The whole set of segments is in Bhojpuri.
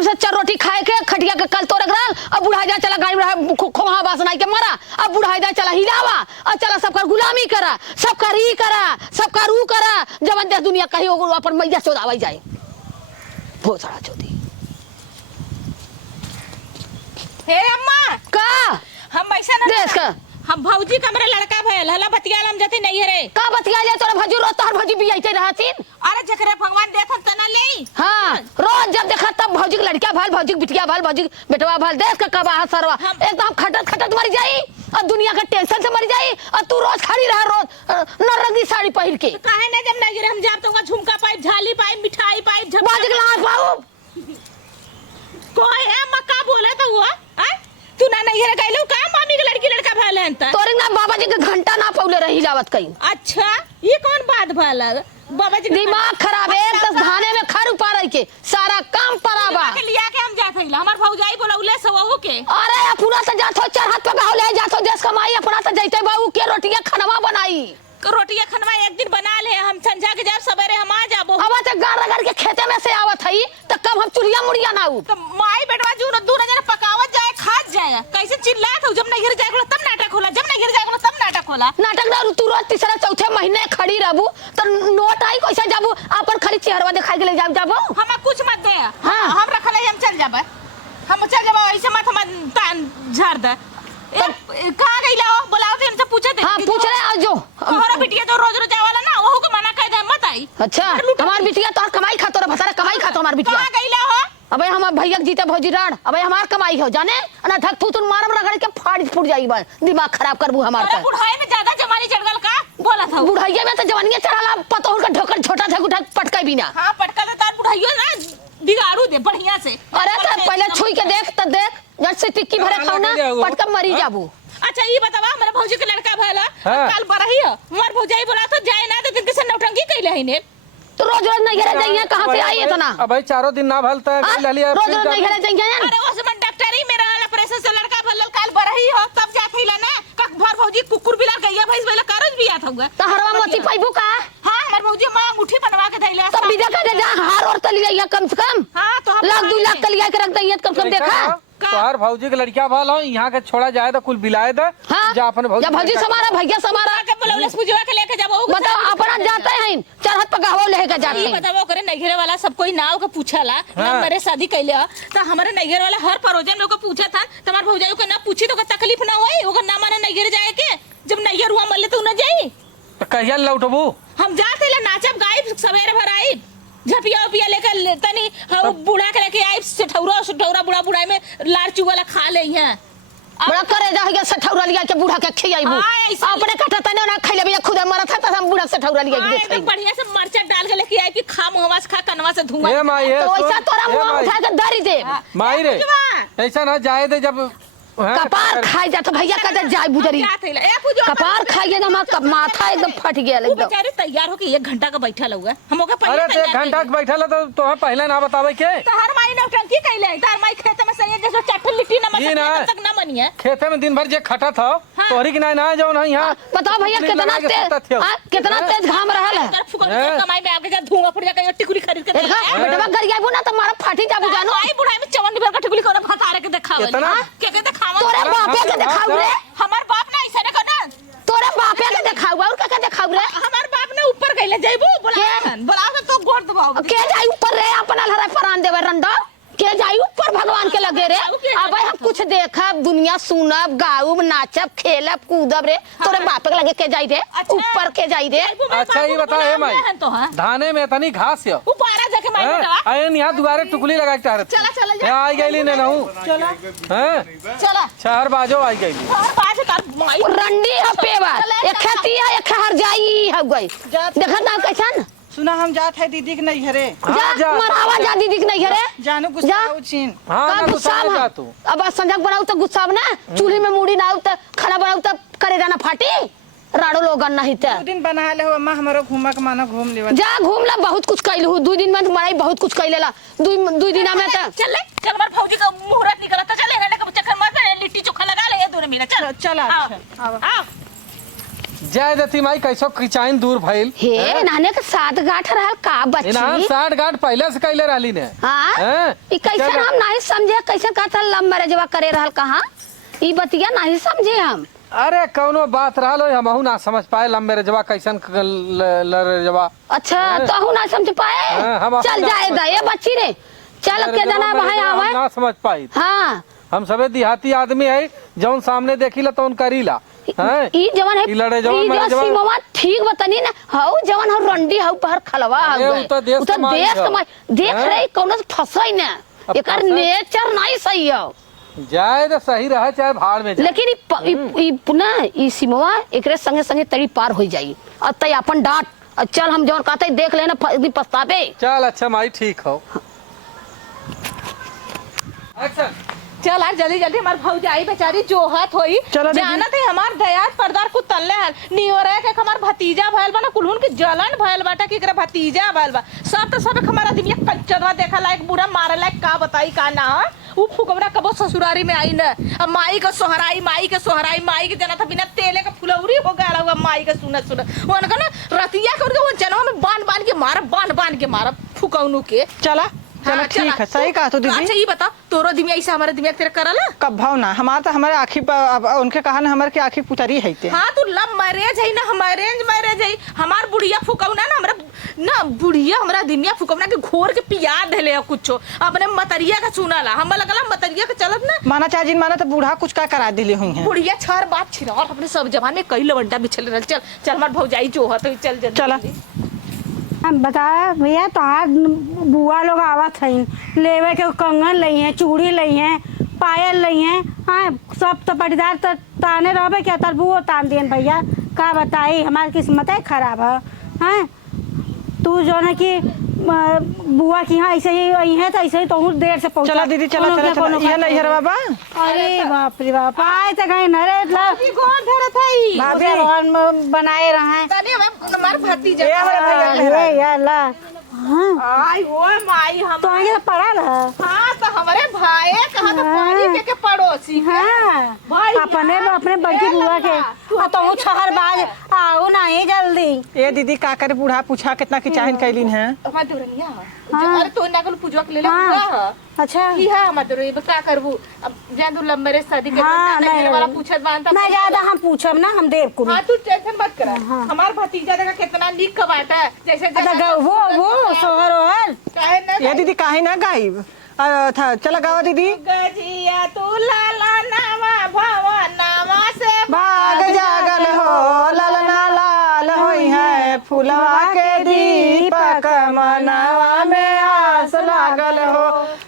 आराम से 4 रोटी खाए के खटिया के कल तो रख रहा। अब बुढ़ा जा चला गाड़ी में खोहा बासनाई के मारा। अब बुढ़ा जा चला हिलावा और चला सबका गुलामी करा, सबका री करा, सबका रू करा। जवन देश दुनिया कहीं अपन मैया चोदावा जाए बहुत सारा चोदी। हे अम्मा का हम ऐसा ना देश का हम भौजी का मेरा लड़का भयल हला बतियाल हम जते नहीं रे का बतिया ले तोरा भौजी रोज तोहर भौजी बियाइते रहतीन। अरे जकरे भगवान देखत तना ले हां रोज जब देखा तब भौजी के लड़का भाल, भौजी के बिटिया भाल, भौजी के बेटवा भाल। देश का कबा सरवा एकदम खटत खटत मर जाई और दुनिया के टेंशन से मर जाई। और तू रोज खड़ी रह रोज नरंगी साड़ी पहन के। काहे ना जब नहीं रे हम जाब तो झुमका पाइप, झाली पाइप, मिठाई पाइप, बाज के लाश पाऊ कोई है मक्का बोले तो हुआ तू ना नहीं रे गइलो का मामी के लड़की लड़का भाल है त तोरे ना बाबा जी के घंटा ना पौले रही जावत कहीं। अच्छा ये कौन बात भाल बाबा जी दिमाग खराब है। दस धाने में खर उपा रही के सारा काम पराबा के लिया के हम जात हइला हमर भौजाई बोलौले सवहु के। अरे अपना से जात हो 4 हाथ पकाओ ले जात हो देश कमाई अपना से जइते बाबू के रोटियां खनवा बनाई। रोटियां खनवा एक दिन बना ले हम संझा के जाब सवेरे हम आ जाबो। अब त गार रगड़ के खेते में से आवत हई त कब हम चुलिया मुड़िया ना उ तो माई बेटवा जू न दूर जने पकावत जाए खात जाए कैसे चिल्लात हो। जब नहीं गिर जाए तब नाटक होला, जब नहीं गिर जाए तब नाटक होला। नाटक ना तू रोज तीसरा चौथे महीने खड़ी रहबू त नोट आई कैसे जाबू अपन खाली चेहरा दिखाई के ले जाबू। हम कुछ मत दे हाँ। हम रखले हम चल जाबे, हम चल जाबे ऐसे मत हम तान झाड़ दे। कहां गइला हो बोलाओ थे हमसे पूछे थे। हां पूछ रहे आज जो तोहरा बिटिया तो रोज रोज वाला ना ओहू के मना कर दे मत आई। अच्छा हमार बिटिया तो कमाई खातो रे भसारा कमाई खातो हमार बिटिया। कहां गइला हो अबे हम भैया जीते भौजी राड अबे हमार कमाई हो जाने ना धक फूतुन मारम रगड़ के फाड़ फूट जाई बा दिमाग खराब करबू हमार का। बुढ़ाई में ज्यादा जवानी चढ़ गल का बोला था बुढ़ाइया में तो जवानिया चढ़ाला पतो उनका ढोकर छोटा था उठा पटका भी ना। हां पटका तो तार बुढ़ाइयो ना बिगाड़ू दे बढ़िया से। अरे तो पहले छुई के देख त देख जट से टिक्की भरे खाओ ना पटका मरी जाबू। अच्छा ये बतावा हमारे भौजी के लड़का भला कल बरही है हमार भौजाई बोला तो जाए ना तो किसी नौटंकी कइले है ने तो रोज रोज नहीं घरे जाइए कहां से आई इतना। अब भाई 4 दिन ना भलता है ले लिया रोज रोज नहीं घरे जाइए। अरे उसमें डॉक्टरी में रहला ऑपरेशन से लड़का भल कल बरही हो तब जात हिला ना कक भर भौजी कुकुर बिला गैया भैंस वाला करज भी आत हुआ तो हरवा मोती पाइबू का। हां हमार भौजी मां अंगूठी बनवा के धइले तब विदा कर जा हार और त लिया कम से कम। हां तो लाख 2 लाख का लिया के रख दइए कम से कम देखा तोहर भौजी के लड़किया भाल हो यहाँ के छोड़ा जाए तो कुल बिलाए दे। हाँ? जा अपन भौजी या भौजी समारा भैया समारा के बोलौले पूजवा के लेके जाबो बताओ अपना जाते हैं 4 हाथ पकाहो लेके जाते ये हैं। बताओ करे नैघर वाला सब कोई नाव के पूछला ना मेरे शादी कैले तो हमारे नैघर वाला हर परोजन में को पूछा था तुम्हार भौजाई को ना पूछी तो तकलीफ ना होई ओकर ना माने नैघर जाए के जब नैघर हुआ मल्ले तो न जाई तो कहिया लौटबू हम जाते ले नाचब गायब सवेरे भर आई झपिया उपिया लेकर तनी हम बूढ़ा के लेके आई सठौरा बूढ़ा बुढ़ाई में लार चुवाला खा ले हैं बड़ा करे जा के सठौरा लिया के बूढ़ा के खियाइबू अपने कटा तने ना खइले भैया खुद मरा था त हम बूढ़ा सठौरा लिया के एकदम बढ़िया से मरचा डाल के लेके आई कि खा मुहवा से खा कनवा से धुआं ए माई तो ऐसा तोरा मुंह उठा के दारी दे माई रे ऐसा ना जाए दे जब कपार खाई जा तो भैया कहते जाय बुजरी कपार खाइए ना माथा एकदम फट गया वो एकदम। बेचारे तैयार हो के 1 घंटा का बैठा लहुआ हम ओके अरे पहले 1 घंटा के बैठा तो तोहे पहले ना बतावे के तो हर माई नौटंकी कैले तार माई खेत में सही जैसे चट्टल लिट्टी नमक तक ना बनिए खेते में दिन भर जे खटा था तोहरी के ना जाओ ना यहाँ बताओ भैया कितना तेज घाम रहल है। कमाई में आके जा धुआं फुट जाके टिकुली खरीद के देखा बेटवा गरियाबू ना तो मारा फाटी जाबू जानो आई बुढ़ाई में चवन भर का टिकुली कोना भतारे के दिखावे के दिखावा तोरे बापे के दिखाऊ रे हमार बाप ना ऐसा ना तोरे बापे के दिखाऊ और का दिखाऊ रे हमार बाप ने ऊपर गइले जइबू बुलाओ तो गोड़ दबाओ के जाई ऊपर रे अपन हरा परान देवे रंडो के जाई ऊपर भगवान के लगे रे। अब हम कुछ देखब दुनिया सुनब गाउब नाचब खेलब कूदब रे तोरे बाप के लगे के जाई रे ऊपर के जाई रे। अच्छा ये बता ए माई धाने में तनी घास है ऊपर जाके माई बेटा आयन यहाँ दुआरे टुकली लगा के टारत चला आई गईली ने नहू हैं चला 4 बाजो आई गईली बाज तार माई रंडी है पेवा एक खेती है एक हर जाई है गई देखा ना कैसन सुना हम जात है दीदी के नहीं घरे जा मरावा जा दीदी के नहीं घरे जानू गुस्सा उछिन हां ना गुस्सा जा तू अब संजक बनाऊ तो गुस्सा ना चूल्हे में मूड़ी ना तो खाना बनाऊ तो करे जाना फाटी राड़ो लोगन नहीं तो 2 दिन बना ले हो अम्मा हमरो घूमा के माना घूम लेवा जा घूम ला बहुत कुछ कैल हूं 2 दिन में तुम्हारा बहुत कुछ कैलेला 2 दिन में तो चल ले चल मार फौजी का मुहूर्त निकला तो चल ले का चक्कर मार लिट्टी चोखा लगा ले ये दोनों मेरा चल चला अच्छा आओ जाय देती माई कैसो किचाइन दूर भइल हे नाने के साथ गाठ रहल का इनाम बच्ची 60 गांठ पहले से कैले रहली ने हाँ हैं? ई कैसे चल। हम नहीं समझे कैसे कहता लव मैरेजवा करे रहल कहाँ ई बतिया नहीं समझे हम। अरे कौनो बात रहलो हमहू ना समझ पाए लंबे रजवा कैसन रजवा अच्छा तो हूँ ना समझ पाए हाँ, हम चल अपना जाए समझ ये बच्ची रे चल के जना भाई आवे ना समझ पाई हाँ हम सबे देहाती आदमी है जौन सामने देखिला तो करीला हैं? ई जवन है ई लड़े जवन ई मरे जो जवन। सीमावा ठीक बतानी ना हौ जवन हौ रंडी हौ पहर खलवा अरे, हौ उ तो देश कमाई देश हौ। कमाई देख हैं? रही कोनो से फसई ना अब एकर फंसै? नेचर नहीं सही हौ जाए तो सही रहे चाहे भाड़ में जाए। लेकिन ई पुनः ई सीमावा एकरे संगे संगे तड़ी पार हो जाई और तई अपन डांट और चल हम जवन कहते देख लेना पछतावे चल अच्छा माई ठीक हो एक्शन चल यार जल्दी जल्दी हमार भौजाई बेचारी जोहत होई चलो दीदी। जानत है हमार दयात पर्दार कुछ तल्ले हल नियोरे के हमार भतीजा भइल बा ना कुलहुन के जलन भइल बाटा कि एकरा भतीजा भइल बा सब तो सब हमारा आदमी कच्चरवा देखा लायक बुढ़ा मारे लायक का बताई का ना उ फुकवरा कबो ससुरारी में आई न अब माई के सोहराई माई के जना था बिना तेले का फुलौरी हो गया हुआ माई के सुनत उनका ना रतिया कर के वो जनवा में बांध के मारा फुकौनु के चला चलो हाँ, ठीक है सही कहा तो अच्छा दीदी ये बता तोरो दिमिया ऐसा हमारे दिमिया तेरे करला कब भाव ना हमारा तो हमारे आखी उनके कहा ना हमारे की आखी पुतरी है ते हाँ तू लव मैरिज है ना हमारे अरेंज मैरिज है हमार बुढ़िया फुकौना ना हमरा ना बुढ़िया हमरा दिमिया फुकौना के घोर के पिया देले है कुछो अपने मतरिया का सुनाला हम लगला मतरिया के चलत ना माना चाहे जिन माना तो बूढ़ा कुछ का करा दिले हुई है बुढ़िया छर बात छिरा और अपने सब जवान में कई लवंडा बिछल रहल चल चल हमार भौजाई जो है तो चल जल्दी चला। हम बता भैया तोहार बुआ लोग आवत हईन लेवे के कंगन लई हैं चूड़ी लई हैं पायल लई हैं हाँ सब तो पटीदार तो ताने रहबे क्या तर बुओ तान दियन भैया का बताई हमार किस्मत है खराब है हाँ तू जो है कि बुआ की यहाँ ऐसे ही आई है तो ऐसे ही तो देर से पहुंचा चला दीदी चला चला चला ये नहीं है बाबा अरे बाप रे बाप आए तो गए न रे अभी कौन धरत है भाभी बनाए रहे तने हमार भतीजा ये हमारे भैया के अरे यार ला हाँ आई ओ माई हम तो आगे पड़ा रहा हाँ तो हमारे भाई कहाँ तो पानी के पड़ोसी के। हाँ भाई अपने बड़की बुआ के आ तो छहर बाज आओ नहीं जल्दी ये दीदी का करे बूढ़ा पूछा कितना की चाहन कैलिन है हमार दुरनिया हाँ। अरे तो ना कल पूजवा के ले ले हाँ। पूरा अच्छा की है हमार दुरनिया बस का करबू अब जान तू लंबे शादी के हाँ, बाद नहीं, वाला पूछत बांधता ना ज्यादा हम पूछब ना हम देव कुल हाँ तू टेंशन मत कर हमार भतीजा देखा कितना नीक कबाता है जैसे अच्छा वो सोहर ओहर काहे ना ये दीदी काहे ना गायब था चला गावा दीदी गजिया तू लाला नामा भवा नामा से भाग जागल हो ललना लाल होई है फुलवा के दीपक मनवा में आस लागल हो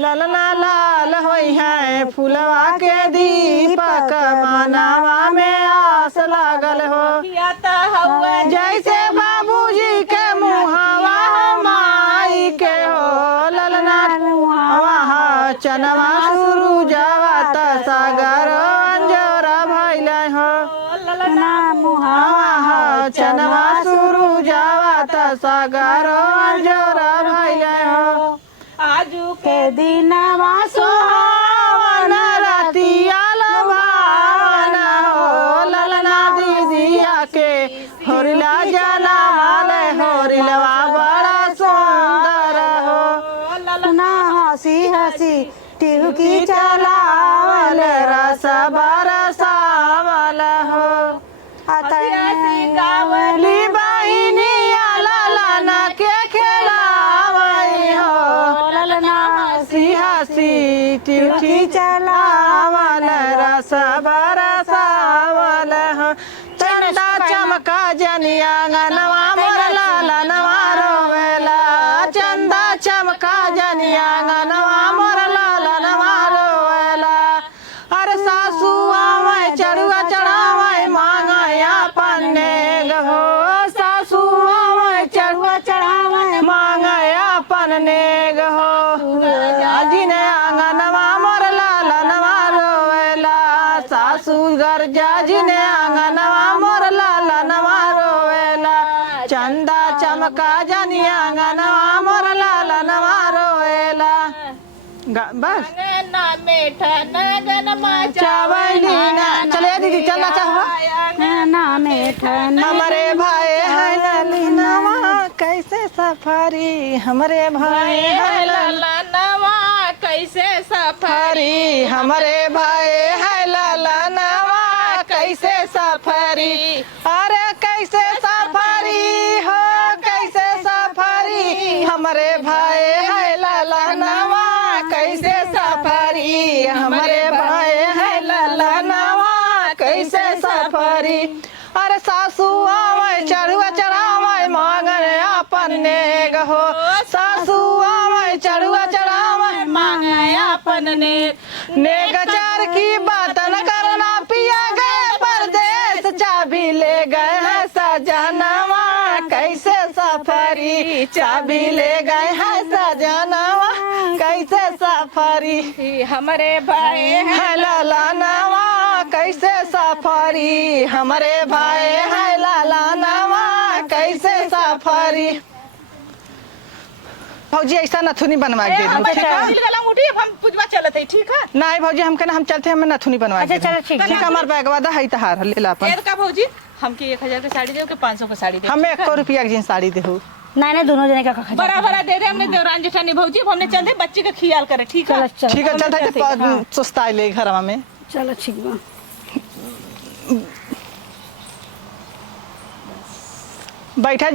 ललना लाल होई है फुलवा के दीपक मनवा में आस लागल हो या ता हवा जैसे बाबूजी के मुहावा माई के हो ललना वहाँ चनवा शुरू जावत सागर अंजोरा भैले हो वहाँ चनवा शुरू जावत सागर अंजोरा भैले हो आजू के दिनवा सोहावन रतिया लवान हो ललना दीदिया के होरिला जना वाले होरिलवा बड़ा सुंदर हो ना हंसी हंसी टिहकी चलावल रस बरसावल हो गावली बहिनिया ललना के खेलावई हो ललना हंसी हंसी टिहकी चलावल रस बरसावल हो चंदा चमका जनिया गनवा मोर ललनवा रोवेला चंदा चमका जनिया गनवा मोर ललनवा रोवेला अरे सासू आवे चढ़ुआ चढ़ावे मांगया पन्ने गहो सासू आवे चढ़ुआ चढ़ावे मांगया पन्ने गहो अजिने आंगनवा मोर ललनवा रोवेला सासू घर जाजिने आंगनवा मोर ललनवा रोवेला चंदा चमका जनिया आंगनवा मोर ललनवा रोवेला बस ना मीठा नगनमा चावली ना चले दीदी चलना चाहो ना मीठा हमारे भाई है ललनवा कैसे सफारी हमारे भाई है ललनवा कैसे सफारी हमारे भाई है ललनवा कैसे सफारी अरे कैसे सफारी हो कैसे सफारी हमारे भाई है ललनवा कैसे सफारी हमारे भाई है ललनवा कैसे सफारी अरे सासू आवे चढ़ुआ चढ़ावे मांगन अपन नेग हो सासू आवे चढ़ुआ चढ़ावे मांगे अपन ने नेग चार की बात न करना पिया गए परदेश चाबी ले गए हैं सजनवा कैसे सफरी चाबी ले गए हैं सजनवा कैसे सफरी हमारे भाई है ललनवा कैसे सफरी हमारे भाई है ललनवा कैसे सफरी भौजी ऐसा नथुनी बनवा के दो ठीक है दिल गला उठी अब हम पूजवा चलत है ठीक है नहीं भौजी हमके ना हम चलते हैं हमें नथुनी बनवा अच्छा, के दो। चलो, ठीक है। ठीक है हमार बैगवा दा है तहार ले ला अपन एक का भौजी हमके 1000 के साड़ी दे के 500 के साड़ी दे हमें 1 रुपया की जींस साड़ी देहू नहीं दोनों जने का खा बराबर दे दे हमने देवरान जेठानी भौजी अब हमने चल दे बच्चे का ख्याल करे ठीक है चलो ठीक है चल हाँ। सुस्ता ले घरवा में चलो ठीक बा बैठा